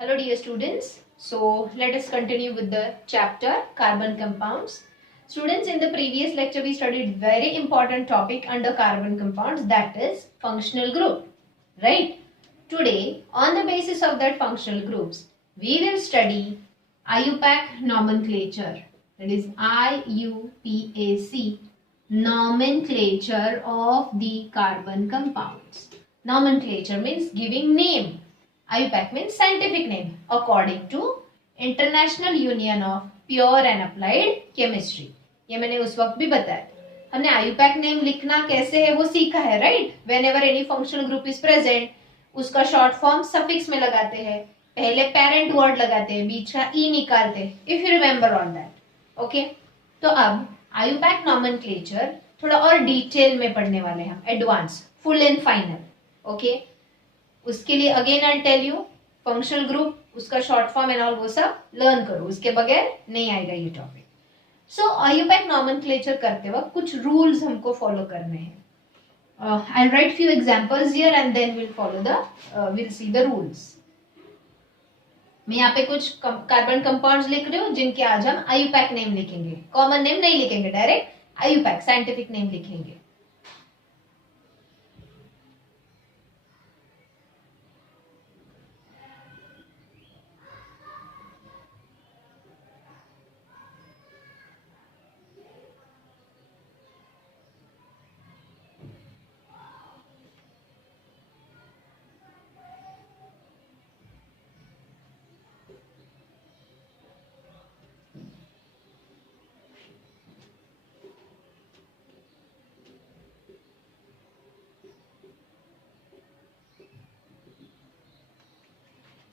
Hello dear students. So let us continue with the chapter carbon compounds. Students, in the previous lecture we studied very important topic under carbon compounds, that is functional group. Right? Today on the basis of that functional groups we will study IUPAC nomenclature, that is IUPAC nomenclature of the carbon compounds. Nomenclature means giving name. IUPAC means scientific name according to International Union of Pure and Applied Chemistry. ये मैंने उस वक्त भी बताया. हमने IUPAC name लिखना कैसे है वो सीखा है, right? Whenever any functional group is present, उसका शॉर्ट फॉर्म सफिक्स में लगाते हैं, पहले पेरेंट वर्ड लगाते हैं, बीच का ई निकालते हैं. If you remember on that. Okay, तो अब IUPAC नॉमेनक्लेचर थोड़ा और डिटेल में पढ़ने वाले हैं हम, advance, full and final. Okay, उसके लिए again I tell you functional group, उसका शॉर्ट फॉर्म एंड ऑल वो सब लर्न करो, उसके बगैर नहीं आएगा ये टॉपिक. सो IUPAC नॉमेनक्लेचर करते वक्त कुछ रूल्स हमको फॉलो करने हैं. I'll write few examples here and then we'll see the rules. मैं यहाँ पे कुछ कार्बन कंपाउंड्स लिख रही हूँ जिनके आज हम IUPAC नेम लिखेंगे. कॉमन नेम नहीं लिखेंगे, डायरेक्ट IUPAC साइंटिफिक नेम लिखेंगे.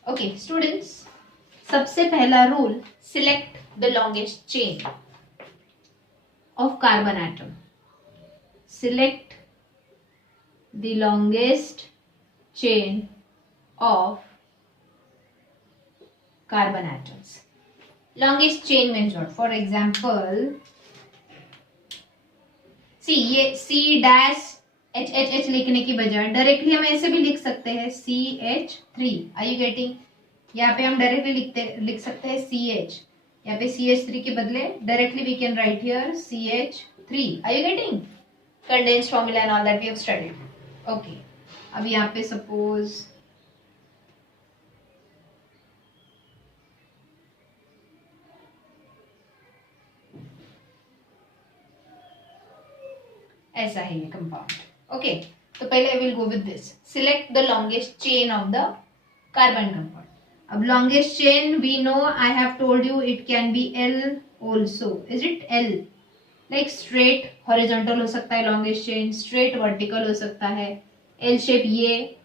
ओके स्टूडेंट्स, सबसे पहला rule, select the longest chain of carbon atom. Select the longest chain of carbon atoms. Longest chain means what? For example see, ये C dash H H H लिखने की बजाय directly हम ऐसे भी लिख सकते हैं CH3. Are you getting? यहाँ पे हम डायरेक्टली लिख सकते हैं CH. यहाँ पे CH3 के बदले directly we can write here CH3. Are you getting? Condensed formula and all that we have studied. Okay, अब यहाँ पे सपोज ऐसा है ये कंपाउंड. ओके, तो पहले I will go with this. Select the longest chain of the carbon compound. अब longest chain we know, I have told you it can be L also. Is it L? Like straight horizontal हो सकता है longest chain, straight vertical हो सकता है, L shape ये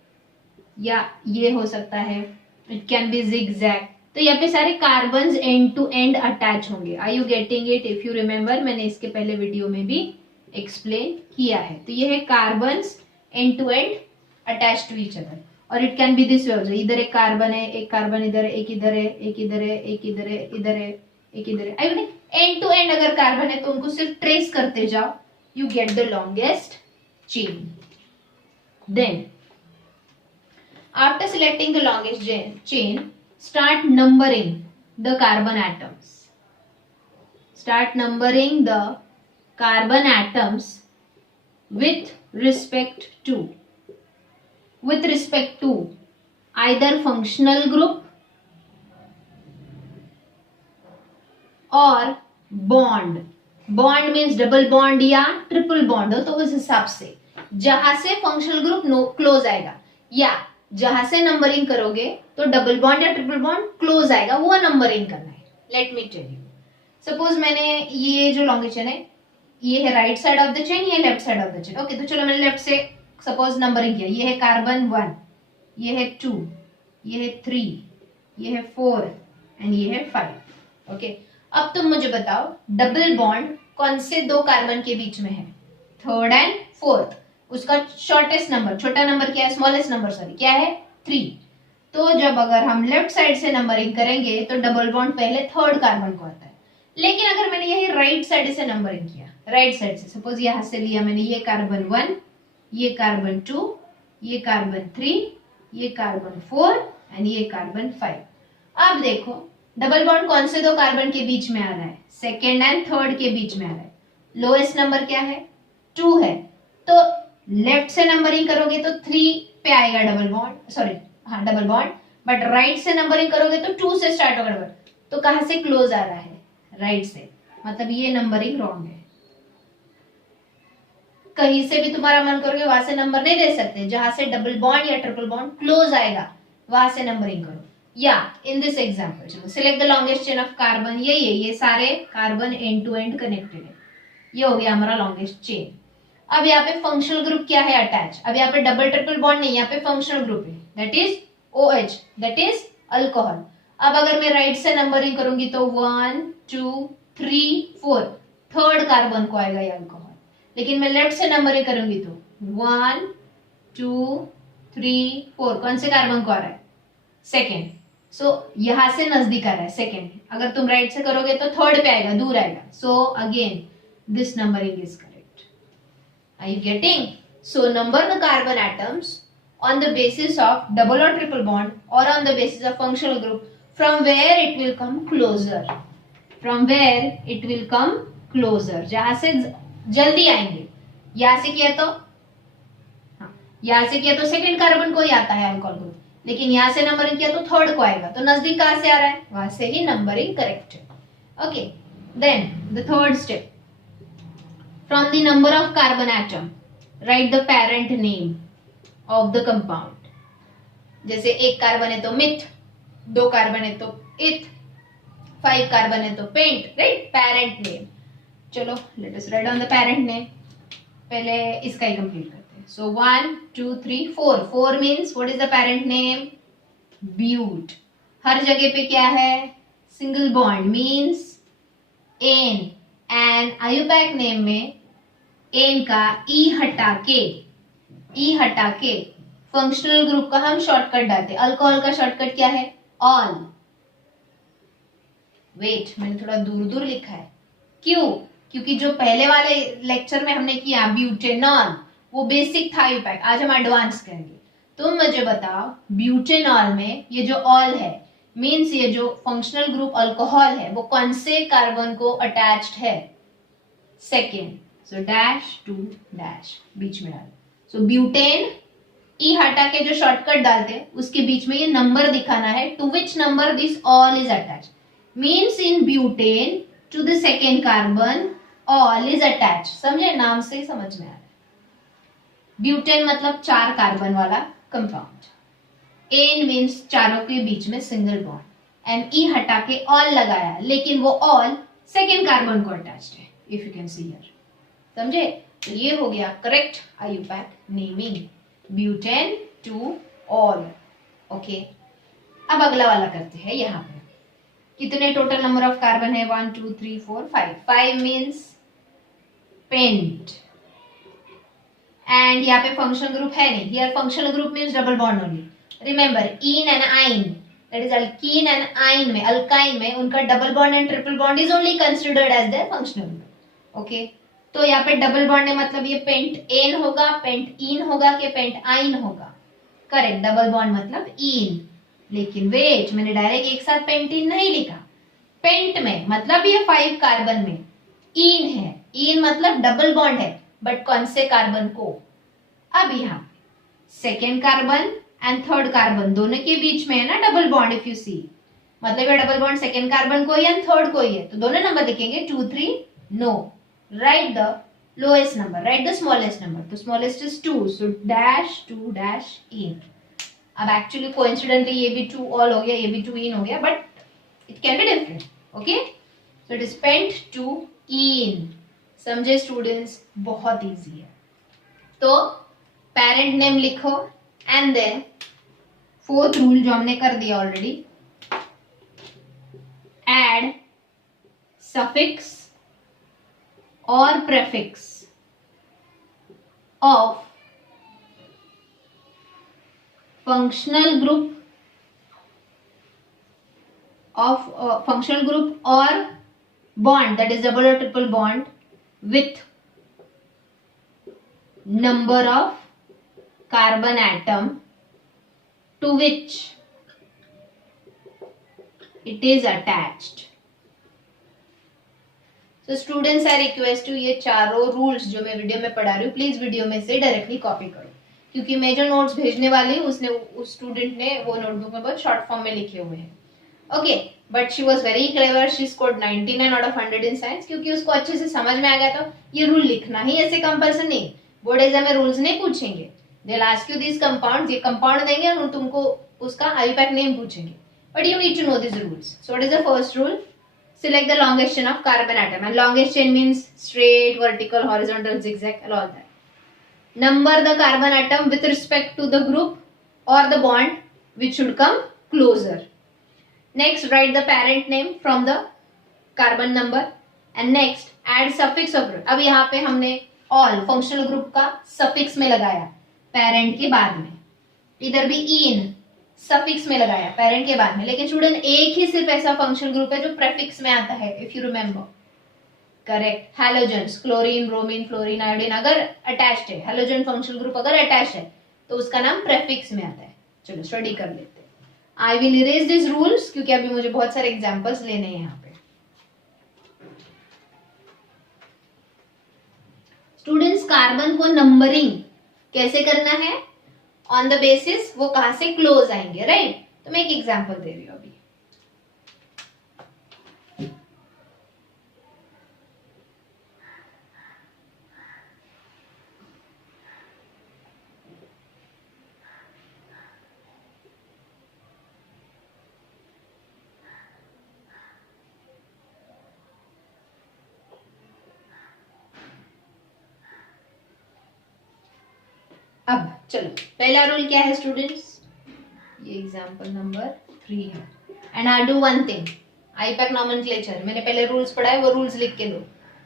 या ये हो सकता है. It can be zigzag. तो यहाँ पे सारे carbons end to end attach होंगे. Are you getting it? If you remember, मैंने इसके पहले वीडियो में भी एक्सप्लेन किया है. तो ये है carbons end to end attach to each other. और it can be this way also. इधर एक कार्बन है, एक कार्बन इधर है, एक इधर है, एक इधर है, एक इधर है, इधर है, एक इधर है. आई एंड टू एंड अगर कार्बन है तो उनको सिर्फ ट्रेस करते जाओ, you get the longest chain. Then after selecting the longest chain, start numbering the carbon atoms. Start numbering the carbon atoms with respect to either functional group or bond. Bond means double bond या triple bond हो तो उस हिसाब से जहां से functional group close आएगा, या जहां से नंबरिंग करोगे तो डबल बॉन्ड या ट्रिपल बॉन्ड क्लोज आएगा, वो नंबरिंग करना है. Let me tell you. Suppose मैंने ये जो लॉन्ग चेन है, ये है right side of the chain, ये left side of the chain. Okay, तो चलो मैंने लेफ्ट से सपोज नंबरिंग किया. ये है कार्बन 1, ये है 2, ये है 3, ये है 4 एंड ये है 5. ओके, अब तुम मुझे बताओ डबल बॉन्ड कौन से दो कार्बन के बीच में है? Third and fourth. उसका शॉर्टेस्ट नंबर, छोटा नंबर क्या है? स्मॉलेस्ट नंबर सॉरी, क्या है? 3. तो जब अगर हम लेफ्ट साइड से नंबरिंग करेंगे तो डबल बॉन्ड पहले थर्ड कार्बन को आता है. लेकिन अगर मैंने यही राइट साइड से नंबरिंग किया, राइट साइड से सपोज यहां से लिया मैंने, ये कार्बन 1, ये कार्बन 2, ये कार्बन 3, ये कार्बन 4 एंड ये कार्बन 5. अब देखो डबल बॉन्ड कौन से दो कार्बन के बीच में आ रहा है, सेकेंड एंड थर्ड के बीच में आ रहा है। लोएस्ट नंबर क्या है, 2 है, तो लेफ्ट से नंबरिंग करोगे तो 3 पे आएगा डबल बॉन्ड, सॉरी हाँ डबल बॉन्ड, बट राइट से नंबरिंग करोगे तो 2 से स्टार्ट होगा डबल। तो कहां से क्लोज आ रहा है, राइट से, मतलब ये नंबरिंग रॉन्ग है। कहीं से भी तुम्हारा मन करोगे वहां से नंबर नहीं दे सकते, जहां से डबल बॉन्ड या ट्रिपल बॉन्ड क्लोज आएगा वहां से नंबरिंग करो। या इन दिस एग्जांपल चलो select the longest chain of carbon, ये सारे carbon end to end connected है, ये हो गया हमारा लॉन्गेस्ट चेन। अब यहाँ पे फंक्शनल ग्रुप क्या है, अटैच। अब यहाँ पे डबल ट्रिपल बॉन्ड नहीं, यहाँ पे फंक्शनल ग्रुप है, that is OH, that is alcohol. अब अगर मैं राइट से नंबरिंग करूंगी तो 1 2 3 4, थर्ड कार्बन को आएगा ये अल्कोहल। लेकिन मैं लेफ्ट से नंबरिंग करूंगी तो 1 2 3 4, कौन से कार्बन को आ रहा है, सेकेंड। सो यहां से नजदीक आ रहा है सेकेंड। अगर तुम राइट से करोगे तो थर्ड पे आएगा, दूर आएगा। So again this numbering is correct. Are you getting? So number the carbon atoms on the basis of double or triple bond or on the basis of functional group from where it will come closer, from where it will come closer, जहां से जल्दी आएंगे। यहां से किया तो हाँ, यहां से किया तो सेकंड कार्बन को ही आता है अल्कोहल ग्रुप, लेकिन यहां से नंबरिंग किया तो थर्ड को आएगा, तो नजदीक कहां से आ रहा है, वहां से ही नंबरिंग करेक्ट है। Okay, then the third step, from the number of carbon atom write the parent name of the compound. जैसे एक कार्बन है तो मिथ, 2 कार्बन है तो इथ, 5 कार्बन है तो पेंट, राइट, पेरेंट नेम। चलो let us write down the parent name. पहले इसका ही कंप्लीट करते हैं। So 1 2 3 4, 4 means what is the parent name, but. हर जगह पे क्या है, single bond means ane, and IUPAC name में एन का ई हटा के फंक्शनल ग्रुप का हम शॉर्टकट डालते हैं। अल्कोहल का शॉर्टकट क्या है, ऑल। वेट, मैंने थोड़ा दूर दूर लिखा है, क्यों, क्योंकि जो पहले वाले लेक्चर में हमने किया ब्यूटेनॉल वो बेसिक था आयुपैक, आज हम एडवांस करेंगे। तुम मुझे बताओ ब्यूटेनॉल में ये जो ऑल है मीन्स ये जो फंक्शनल ग्रुप अल्कोहल है वो कौन से कार्बन को अटैच्ड है, second. So dash two dash बीच में डाल। सो ब्यूटेन, ई हटा के जो शॉर्टकट डालते हैं उसके बीच में ये नंबर दिखाना है, to which number this all is attach, means in butane to the second carbon all is attach. समझे, नाम से ही समझ में आ रहा है। ब्यूटेन मतलब 4 कार्बन वाला कंपाउंड, एन मीन्स चारों के बीच में सिंगल बॉन्ड, एंड ई हटा के ऑल लगाया, लेकिन वो ऑल सेकेंड कार्बन को अटैच्ड है, if you can see here. समझे, तो ये हो गया correct IUPAC naming, butane two all. Okay, अब अगला वाला करते हैं। यहाँ पे कितने टोटल नंबर ऑफ कार्बन है, 1 2 3 4 5, 5 मीन्स पेंट, एंड यहाँ पे फंक्शनल ग्रुप है नहीं, here functional group means double bond only. Remember ene and yne, that is alkene and yne में, अल्काइन में उनका double bond and triple bond is only considered as their functional group. Okay, तो यहाँ पे double bond है मतलब ये pent ene होगा, पेंट इन होगा कि पेंट आइन होगा, करेक्ट, डबल बॉन्ड मतलब इन। लेकिन वेट, मैंने डायरेक्ट एक साथ पेंटीन नहीं लिखा, पेंट में मतलब ये 5 कार्बन में इन है, इन मतलब डबल बॉन्ड है, बट कौन से कार्बन को। अब यहाँ second carbon and third carbon दोनों के बीच में है ना double bond, if you see, मतलब ये डबल बॉन्ड सेकेंड कार्बन को ही एंड थर्ड को ही है, तो दोनों नंबर लिखेंगे 2 3, no, write the lowest number, write the smallest number, the smallest is 2, so dash 2 dash in। अब एक्चुअली कोइंसिडेंटली ये भी 2 ऑल हो गया, ये भी 2 इन हो गया, but it can be different. Okay, so it is pent two ene. समझे स्टूडेंट्स, बहुत इजी है। तो पेरेंट नेम लिखो एंड देन फोर्थ रूल जो हमने कर दिया already, add suffix or prefix of functional group or bond, that is double or triple bond, with number of carbon atom to which it is attached. So students, I request you ये चारों rules जो मैं video में पढ़ा रही हूँ please video में से डायरेक्टली कॉपी करो, क्योंकि मैं जो नोट्स भेजने वाली हूँ उसने उस स्टूडेंट ने वो नोटबुक में बहुत शॉर्ट फॉर्म में लिखे हुए हैं. Okay, but she was very clever, she scored 99 out of 100 in science, क्योंकि उसको अच्छे से समझ में आ गया. तो ये रूल लिखना ही ऐसे कंपल्सन नहीं, बोर्ड एग्जाम में रूल्स नहीं पूछेंगे. They will ask you this compound, ये कंपाउंड देंगे और तुमको उसका IUPAC नेम पूछेंगे, but you need to know this rules. So what is the first rule? Select the longest chain of carbon atom, and longest chain means straight, vertical, horizontal, zigzag, and all that. Number the carbon atom with respect to the group or the bond which should come closer. Next, write the parent name from the carbon number, and next add suffix of group. अब यहाँ पे हमने all functional group का suffix में लगाया parent के बाद में, इधर भी in सफिक्स में लगाया पेरेंट के बाद में. लेकिन स्टूडेंट एक ही सिर्फ ऐसा फंक्शनल ग्रुप है जो प्रेफिक्स में आता है, if you remember. Correct, halogens, chlorine, bromine, fluorine, iodine अगर अटैच्ड है, हैलोजन फंक्शनल ग्रुप अगर अटैच्ड है तो उसका नाम प्रेफिक्स में आता है. चलो स्टडी कर लेते हैं. I will erase this rules क्योंकि अभी मुझे बहुत सारे एग्जांपल्स लेने हैं यहाँ पे. स्टूडेंट्स, कार्बन को नंबरिंग कैसे करना है? ऑन द बेसिस वो कहां से क्लोज आएंगे, राइट? तो मैं एक एग्जांपल दे रही हूं अभी. अब चलो, पहला रूल क्या है स्टूडेंट्स? ये एग्जांपल नंबर 3 है. And I do one thing, IUPAC nomenclature मैंने पहले रूल्स पढ़ा है, वो रूल्स लिख के दो.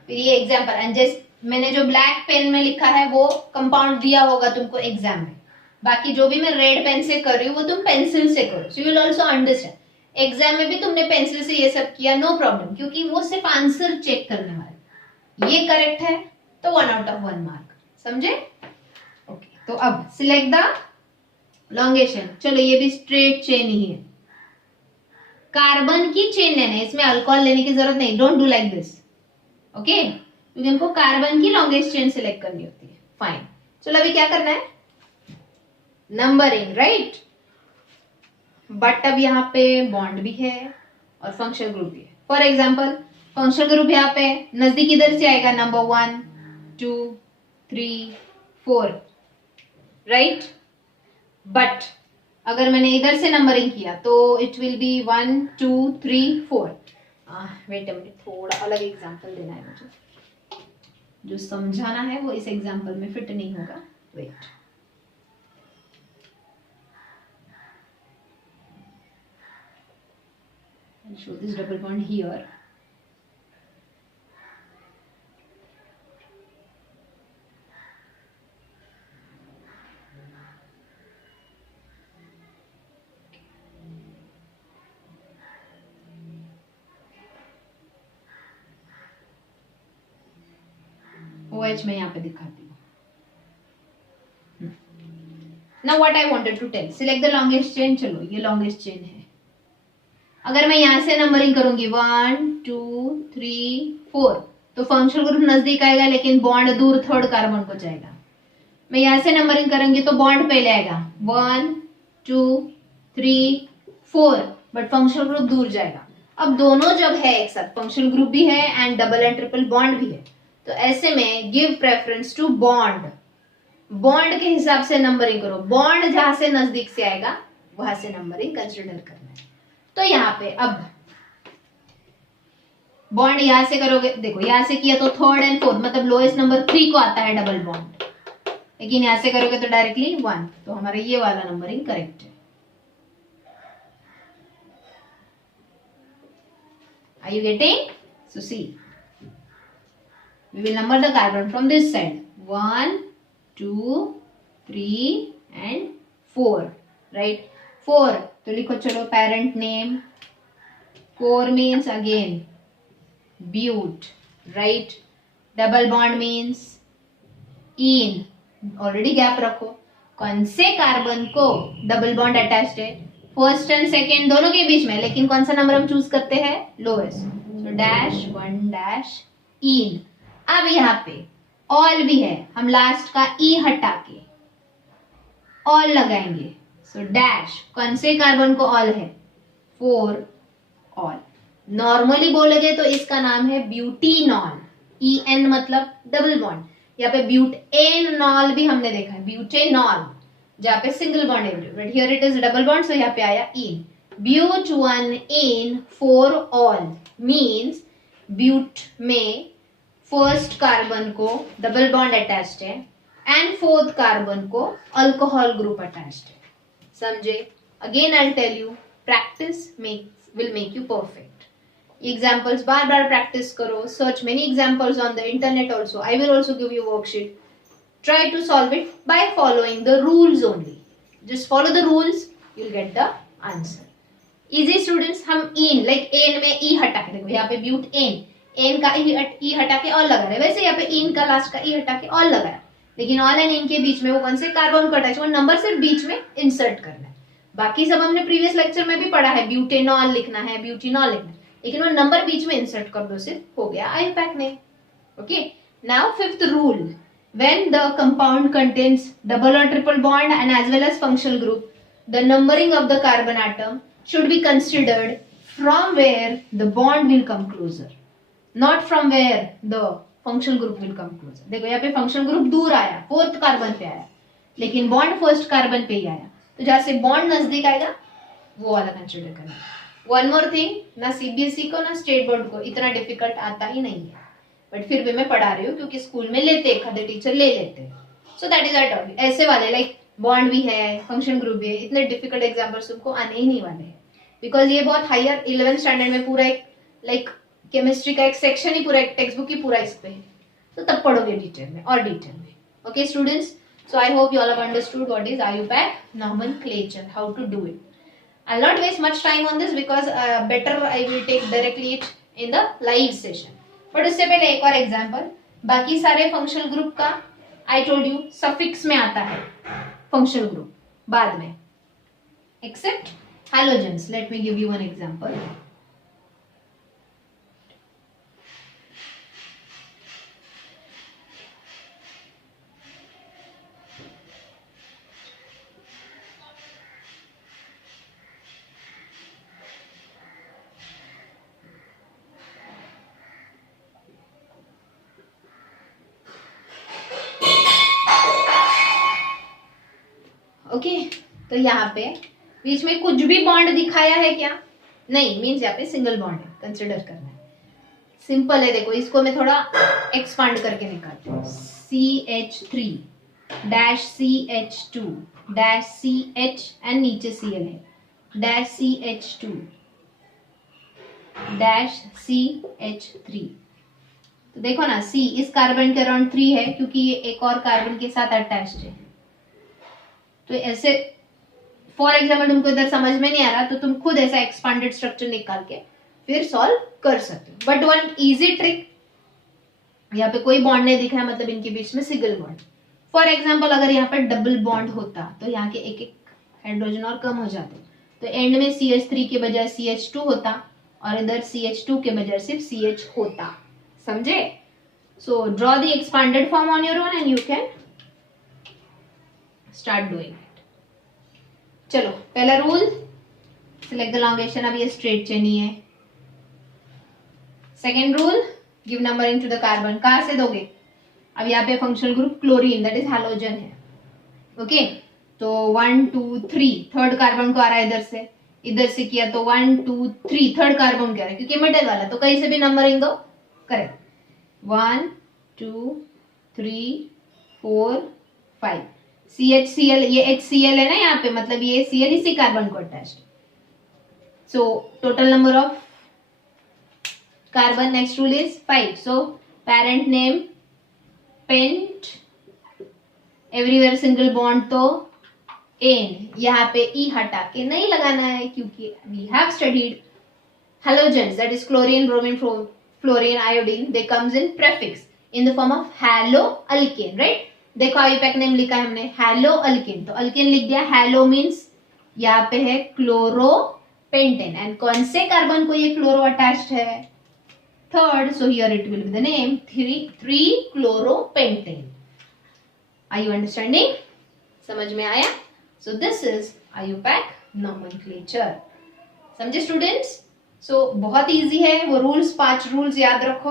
फिर ये एग्जांपल, एंड जस्ट मैंने जो ब्लैक पेन में लिखा है वो कंपाउंड दिया होगा तुमको एग्जाम में. बाकी जो भी मैं रेड पेन से कर रही हूँ वो तुम पेंसिल से करो. So you will also understand. Exam में भी तुमने पेंसिल से ये सब किया, नो प्रॉब्लम, क्योंकि वो सिर्फ आंसर चेक करने वाले. ये करेक्ट है तो 1 आउट ऑफ 1 मार्क. समझे? ओके, तो अब सिलेक्ट द लॉन्गेस्ट चेन. चलो ये भी स्ट्रेट चेन ही है. कार्बन की चेन लेना है, इसमें अल्कोहल लेने की जरूरत नहीं. Don't do like this, okay, क्योंकि हमको कार्बन की लॉन्गेस्ट चेन सिलेक्ट करनी होती है. फाइन. चलो अभी क्या करना है? Numbering, right? बट अब यहाँ पे बॉन्ड भी है और फंक्शनल ग्रुप भी है. फॉर एग्जाम्पल फंक्शनल ग्रुप यहाँ पे नजदीक इधर से आएगा, नंबर 1 2 3 4, राइट? बट अगर मैंने इधर से नंबरिंग किया तो it will be 1 2 3 4. Wait a minute, थोड़ा अलग एग्जांपल देना है मुझे. जो समझाना है वो इस एग्जांपल में फिट नहीं होगा. Wait, I'll show this double bond here. OH मैं यहाँ पे दिखाती हूँ. Now what I wanted to tell, select the longest chain. चलो ये longest chain है. अगर मैं यहाँ से नंबरिंग करूंगी 1 2 3 4 तो फंक्शनल ग्रुप नजदीक आएगा लेकिन बॉन्ड दूर थर्ड कार्बन को जाएगा. मैं यहाँ से नंबरिंग करूंगी तो बॉन्ड पहले आएगा 1 2 3 4, बट फंक्शनल ग्रुप दूर जाएगा. अब दोनों जब है एक साथ, फंक्शनल ग्रुप भी है and double and triple bond भी है, तो ऐसे में give preference to bond. Bond के हिसाब से नंबरिंग करो. बॉन्ड जहां से नजदीक से आएगा वहां से नंबरिंग कंसिडर करना है. तो यहाँ पे अब बॉन्ड यहां से करोगे, देखो यहां से किया तो थर्ड एंड फोर्थ मतलब लोएस्ट नंबर 3 को आता है डबल बॉन्ड, लेकिन यहां से करोगे तो डायरेक्टली 1. तो हमारा ये वाला नंबरिंग करेक्ट है. Are you getting? So see, we will number the carbon from this side. 1 2 3 and 4, right? 4 तो लिखो चलो parent name. 4 means again but, right? Double bond means ene, already gap रखो. कौन से कार्बन को डबल बॉन्ड अटैच्ड है? First and second दोनों के बीच में, लेकिन कौन सा नंबर हम चूज करते हैं? Lowest. So dash 1 dash in. अब यहाँ पे ऑल भी है, हम लास्ट का ई हटा के ऑल लगाएंगे। सो डैश कौन से कार्बन को ऑल है? 4 ऑल। नॉर्मली बोलोगे तो इसका नाम है ब्यूटीनॉल। ई एन मतलब डबल बॉन्ड। यहाँ पे ब्यूटेनॉल भी हमने देखा है, ब्यूटेनॉल जहाँ पे सिंगल बॉन्ड है, but here it is double bond, so यहाँ पे आया इन। ब्यूट 1 इन 4 ऑल मीन्स ब्यूट में फर्स्ट कार्बन को डबल बॉन्ड अटैच्ड है एंड फोर्थ कार्बन को अल्कोहल ग्रुप अटैच्ड है। समझे? Again I tell you, practice will make you perfect. Examples बार बार प्रैक्टिस करो, search many examples on the internet also. I will also give you worksheet. Try to solve it by following the rules only. Just follow the rules, you'll get the answer. Easy students. हम in like N में ई हटा के, देखो यहाँ पे ब्यूट N का E हटा के ऑल लगा रहे हैं, वैसे यहाँ पे इन का लास्ट का ई हटा के ऑल लगा है, लेकिन ऑल एंड इन के बीच में वो कौन से कार्बन को अटैच, वो नंबर सिर्फ बीच में इंसर्ट करना है। बाकी सब हमने प्रीवियस लेक्चर में भी पढ़ा है, ब्यूटेनॉल लिखना है, ब्यूटीनॉल लिखना है, लेकिन वो नंबर बीच में इंसर्ट कर दो, सिर्फ हो गया IUPAC name. Okay, now fifth rule. When the compound contains double or triple bond and as well as functional group, the numbering of the carbon atom should be considered from where the bond will come closer, not from where the functional group will come closer. देखो यहाँ पे functional group दूर आया, fourth carbon पे आया, लेकिन bond first carbon पे ही आया, तो जहाँ से बॉन्ड नजदीक आएगा वो वाला कंसिडर करना। वन मोर थिंग, ना सीबीएसई को ना स्टेट बोर्ड को इतना डिफिकल्ट आता ही नहीं है, बट फिर भी मैं पढ़ा रही हूँ क्योंकि स्कूल में लेते एक आधे टीचर ले लेते हैं। So that is I taught you. ऐसे वाले लाइक बॉन्ड भी है, फंक्शन ग्रुप भी है, इतने डिफिकल्ट एग्जाम्पल्स तुमको आने ही नहीं वाले हैं, बिकॉज ये बहुत हायर 11th स्टैंडर्ड में पूरा एक लाइक केमिस्ट्री का एक सेक्शन ही पूरा, एक टेक्स्ट बुक ही पूरा इस पे है, तो तब पढ़ोगे डिटेल में और डिटेल में। Okay students, so I hope you all have understood what is IUPAC nomenclature, how to do it. I'll not waste much time on this because better I will take directly it in the live session. But उससे पहले एक और example, बाकी सारे functional group का I told you suffix में आता है फंक्शनल ग्रुप बाद में, except halogens. Let me give you one example. Okay तो यहाँ पे बीच में कुछ भी बॉन्ड दिखाया है क्या? नहीं, मीन्स यहाँ पे सिंगल बॉन्ड है, कंसिडर करना है. सिंपल है, देखो इसको मैं थोड़ा एक्सपांड करके निकालती हूँ. CH3 dash CH2 dash CH and नीचे Cl है डैश CH2 डैश CH3. तो देखो ना, C इस कार्बन के अराउंड 3 है क्योंकि ये एक और कार्बन के साथ अटैच्ड है. तो ऐसे फॉर एग्जाम्पल तुमको इधर समझ में नहीं आ रहा तो तुम खुद ऐसा एक्सपांडेड स्ट्रक्चर निकाल के फिर सॉल्व कर सकते हो. बट वन इजी ट्रिक, यहाँ पे कोई बॉन्ड नहीं दिखा है मतलब इनके बीच में सिंगल बॉन्ड. फॉर एग्जाम्पल अगर यहाँ पे डबल बॉन्ड होता तो यहाँ के एक एक हाइड्रोजन और कम हो जाते, तो एंड में CH3 के बजाय CH2 होता और इधर CH2 के बजाय सिर्फ CH होता. समझे? So draw the expanded form on your own and you can start doing it. चलो पहला रूल, सिलेक्ट द लॉन्गेशन. अब ये स्ट्रेट चेन ही है. Second rule, give numbering to the carbon. कहां से दोगे? अब यहाँ पे functional group chlorine that is halogen है. ओके तो 1 2 3 थर्ड कार्बन को आ रहा है इधर से किया तो 1 2 3 थर्ड कार्बन क्या है क्योंकि मिडिल वाला, तो कहीं से भी नंबरिंग दो. करेक्ट. 1 2 3 4 5 CHCl, ये HCl है ना यहाँ पे, मतलब ये Cl इसी कार्बन को attached. So total number of carbon, next rule is 5. सो parent name pent, everywhere single bond तो एन. यहाँ पे ई हटा के नहीं लगाना है क्योंकि we have studied halogens, that is chlorine, bromine, fluorine, iodine, they comes in prefix in the form of haloalkane, right? देखो आईयूपैक नेम लिखा है हमने हैलो अल्केन, तो अल्केन लिख दिया. हैलो मीन्स यहाँ पे है क्लोरोपेंटेन, एंड कौन से कार्बन को ये क्लोरो अटैच्ड है? Third. So here it will be the name 3-chloropentane. Are you understanding? समझ में आया? So this is IUPAC nomenclature. समझे स्टूडेंट्स? सो बहुत इजी है. वो रूल्स, 5 रूल्स याद रखो,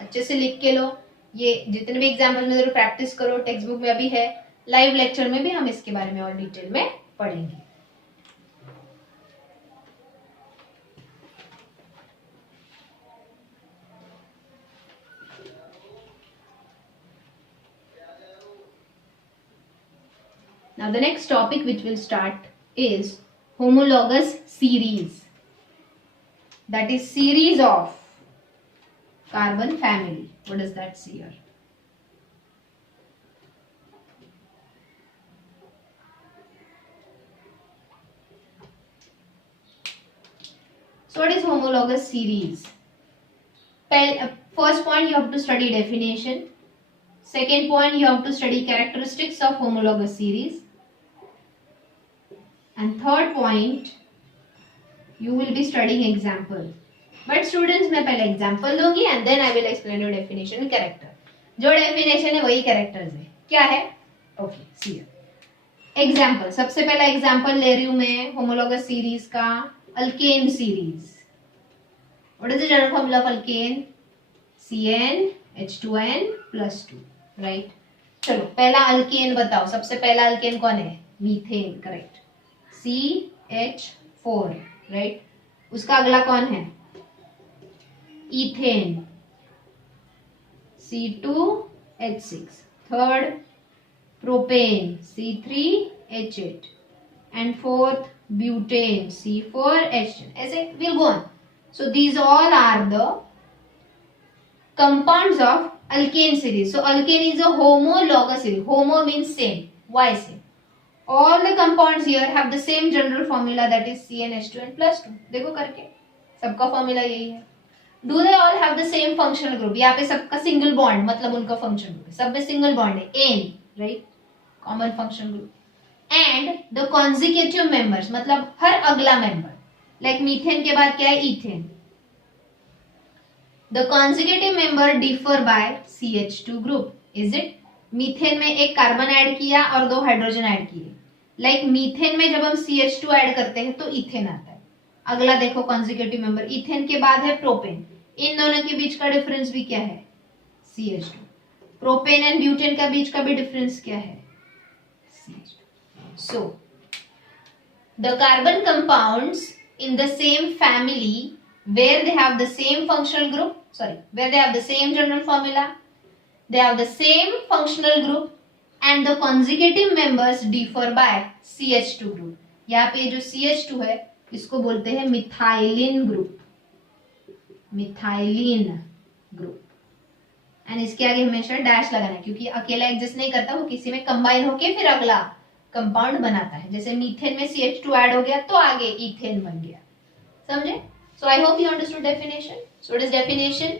अच्छे से लिख के लो. ये जितने भी एग्जाम्पल में जरूर प्रैक्टिस करो. टेक्स्ट बुक में अभी है, लाइव लेक्चर में भी हम इसके बारे में और डिटेल में पढ़ेंगे. Now the next topic which will start is homologous series. That is series of carbon family. What does that say here? So what is homologous series? First point you have to study definition. Second point you have to study characteristics of homologous series. And third point you will be studying example. But students मैं पहले example दूंगी and then I will explain your definition and character. जो definition है वही characters है. क्या है? Okay, see here. Example. सबसे पहला example ले रही हूँ मैं homologous series का alkane series. What is the general formula of alkane? CnH2n plus 2. Right? चलो पहला alkane बताओ. सबसे पहला alkane कौन है? Methane. Correct. CH4, right. उसका अगला कौन है? Ethane, C2H6. Third propane, C3H8. And fourth butane, C4H10. ऐसे will go on. So these all are the compounds of alkane series. So alkane is a homologous series. Homo means same, why same. All the compounds here have the same general formula, that is CnH2n plus 2. देखो करके सबका formula यही है. Do they all have the same functional group? यहाँ पे सबका single bond, मतलब उनका फंक्शन ग्रुप. सब में सिंगल बॉन्ड है, एन, right, common function group. And the consecutive members, मतलब हर अगला मेंबर. लाइक मीथेन के बाद क्या है? Ethane. The consecutive member differ by CH2 group. Is it? Methane में एक कार्बन ऐड किया और 2 हाइड्रोजन ऐड किए. लाइक मीथेन में जब हम CH2 ऐड करते हैं तो इथेन आता है. अगला देखो कॉन्जिक्यूटिव मेंबर, इथेन के बाद है प्रोपेन. इन दोनों के बीच का डिफरेंस भी क्या है? CH2. प्रोपेन एंड ब्यूटेन का बीच का भी डिफरेंस क्या है? CH2. So the carbon compounds in the same family where they have the same functional group, where they have the same general formula, they have the same functional group, and the consecutive members differ by CH2 group. यहाँ पे जो CH2 है इसको बोलते हैं methylene group. Methylene group. And इसके आगे हमेशा डैश लगाना है क्योंकि अकेला एग्जिस्ट नहीं करता, वो किसी में कंबाइन होके फिर अगला कंपाउंड बनाता है. जैसे मीथेन में CH2 ऐड हो गया तो आगे इथेन बन गया. समझे? So I hope you understood definition. So what is definition?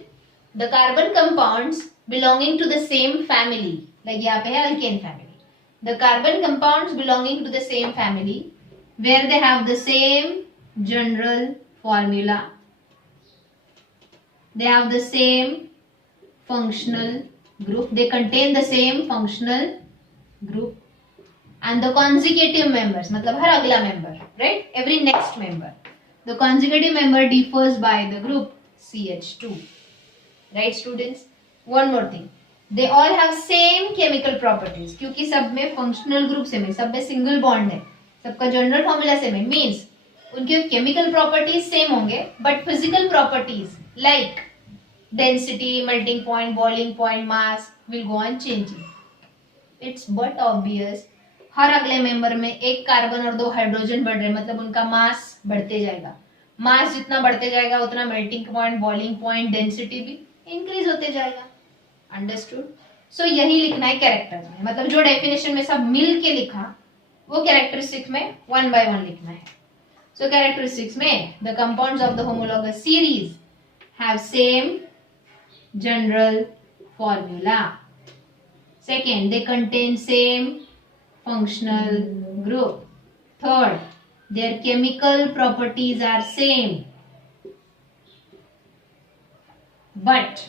The carbon compounds belonging to the same family, like यहाँ पे है alkane family. The carbon compounds belonging to the same family, where they have the same general formula, they have the same functional group, they contain the same functional group, and the consecutive members, मतलब हर अगला member, right? Every next member. The consecutive member differs by the group CH2. Right students? One more thing. They all have same chemical properties. क्योंकि सब में functional group same है, सब में single bond है, सबका general formula सेम है. Means उनके chemical properties सेम होंगे, but physical properties like density, melting point, boiling point, mass will go on changing. It's but obvious. हर अगले मेंबर में एक कार्बन और 2 हाइड्रोजन बढ़ रहे, मतलब उनका मास बढ़ते जाएगा. मास जितना बढ़ते जाएगा उतना melting point, boiling point, density भी इंक्रीज होते जाएगा. अंडरस्टूड? सो यही लिखना है कैरेक्टर्स में, मतलब जो डेफिनेशन में सब मिल के लिखा वो कैरेक्टरिस्टिक में 1 by 1 लिखना है. सो कैरेक्टरिस्टिक्स में the compounds of the homologous series have same general formula. Second, they contain same functional group. Third, their chemical properties are same, but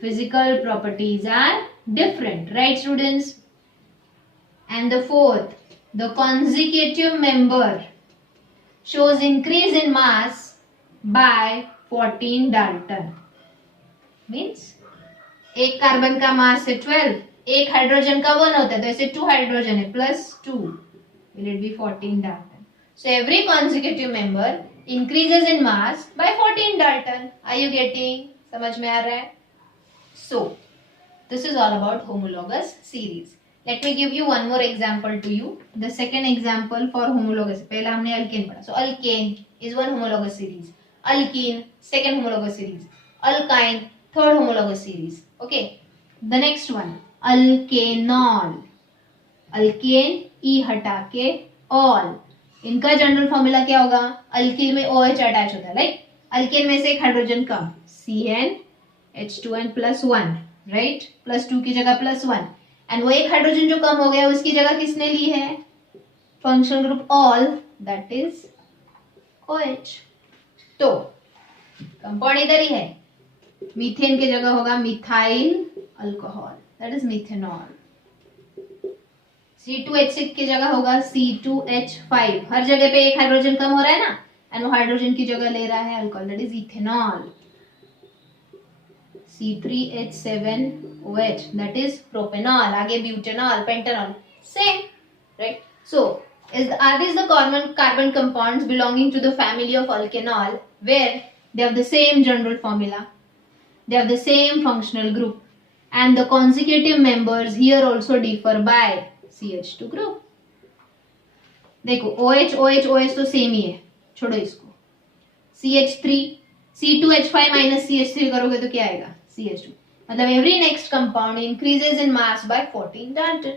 physical properties are different, right students? And the fourth, the consecutive member shows increase in mass by 14 Dalton. Means एक carbon का मास है 12, एक hydrogen का 1 होता है, तो ऐसे 2 hydrogen है +2, will it be 14 Dalton? So every consecutive member increases in mass by 14 Dalton. Are you getting? समझ में आ रहा है? So this is all about homologous series. Let me give you one more example to you. The second example for homologous. पहला हमने alkane पढ़ा. So alkane is one homologous series. Alkene second homologous series. Alkyne third homologous series. Okay. The next one alkanol. Alkane E हटा के all. इनका general formula क्या होगा? Alkyl में OH attach होता है, राइट? अल्केन में से एक हाइड्रोजन कम, CnH2n +1, राइट? +2 की जगह +1, एंड वो एक हाइड्रोजन जो कम हो गया उसकी जगह किसने ली है? Functional group all, that is OH. तो कंपाउंड इधर ही है, मीथेन की जगह होगा methyl alcohol, that is methanol. C2H6 की जगह होगा C2H5. हर जगह पे एक हाइड्रोजन कम हो रहा है ना, एंड वो हाइड्रोजन की जगह ले रहा है alcohol, that is ethanol. C3H7OH, that is propanol. आगे butanol, pentanol, same, right? So are these the common carbon compounds belonging to the family of alkanol, where they have the same general formula, they have the same functional group, and the consecutive members here also differ by CH2 group. देखो OH OH OH तो same ही है, छोड़ो इसको. CH3 C2H5 minus CH3 करोगे तो क्या आएगा? CH2. मतलब every next compound increases in mass by 14 Dalton.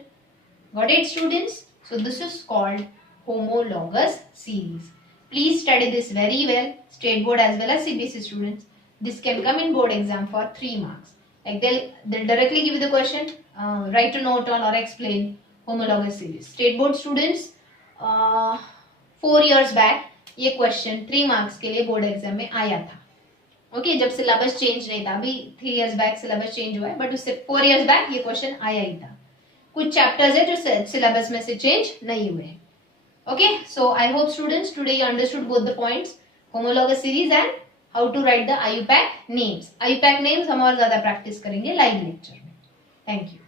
Got it students? So this is called homologous series. Please study this very well, state board as well as CBSE students. This can come in board exam for 3 marks. Like they'll directly give you the question, write a note on or explain homologous series. State board students, 4 years back ये question 3 marks के लिए board exam में आया था. Okay, जब syllabus change नहीं था, अभी 3 इयर्स बैक सिलेबस चेंज हुआ है, बट उससे 4 इयर्स बैक ये क्वेश्चन आया ही था. कुछ चैप्टर्स है जो सिलेबस में से चेंज नहीं हुए हैं. Okay, so I hope students today you understood both the points, homologous series and how to write the IUPAC names. IUPAC names हम और ज्यादा प्रैक्टिस करेंगे लाइव लेक्चर में. Thank you.